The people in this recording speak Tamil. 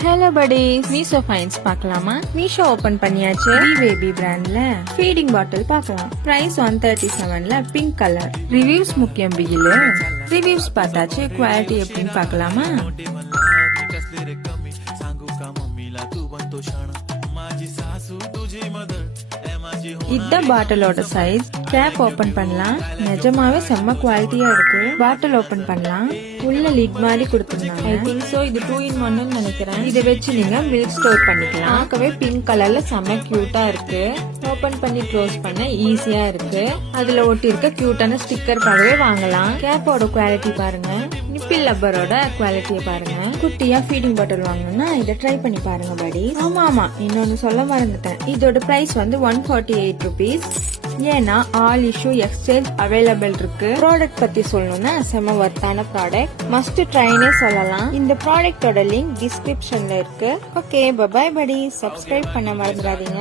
ஹலோ buddies, மீஷோ ஃபைன்ஸ் பார்க்கலாமா? மீஷோ ஓபன் பண்ணியாச்சு. பேபி பிராண்ட்ல ஃபீடிங் பாட்டில் பார்க்கலாம். பிரைஸ் 137ல பிங்க் கலர். ரிவ்யூஸ் முக்கியம் பிகில. ரிவ்யூஸ் பார்த்தாச்சு, குவாலிட்டி எப்படின்னு பார்க்கலாமா? இதுதான் பாட்டிலோட சைஸ். கேப் ஓபன் பண்ணலாம். நிஜமாவே செம்ம குவாலிட்டியா இருக்கு. பாட்டில் ஓபன் பண்ணலாம். உள்ள லிட் மாதிரி கொடுத்துருந்தாங்க. ஐ திங்க் சோ இது 2 in 1 நினைக்கிறேன். இதை வச்சு நீங்க மில்க் ஸ்டோர் பண்ணிக்கலாம். பார்க்கவே பிங்க் கலர்ல செம்ம கியூட்டா இருக்கு. ஓபன் பண்ணி க்ளோஸ் பண்ண ஈஸியா இருக்கு. அதுல ஒட்டி இருக்க கியூட்டான ஸ்டிக்கருக்காகவே வாங்கலாம். கேப்போட குவாலிட்டி பாருங்க. நிப்பிள் லப்பரோட குவாலிட்டியை பாருங்க. குட்டியா ஃபீடிங் பாட்டில் வாங்கணும்னா இதை ட்ரை பண்ணி பாருங்க buddies. ஆமா இன்னொன்னு சொல்ல மறந்துட்டேன். இதோட பிரைஸ் வந்து 148 rupees. ஏன்னா ஆல் இஷ்யூ எக்ஸ்சேஞ்ச் அவைலபிள் இருக்கு. ப்ராடக்ட் பத்தி சொல்லணும்னா செம வர்த்தான ப்ராடக்ட், மஸ்ட் ட்ரைனே சொல்லலாம். இந்த ப்ராடக்டோட லிங்க் டிஸ்கிரிப்ஷன்ல இருக்கு. Okay, by buddies. சப்ஸ்கிரைப் பண்ண மறந்துடாதீங்க.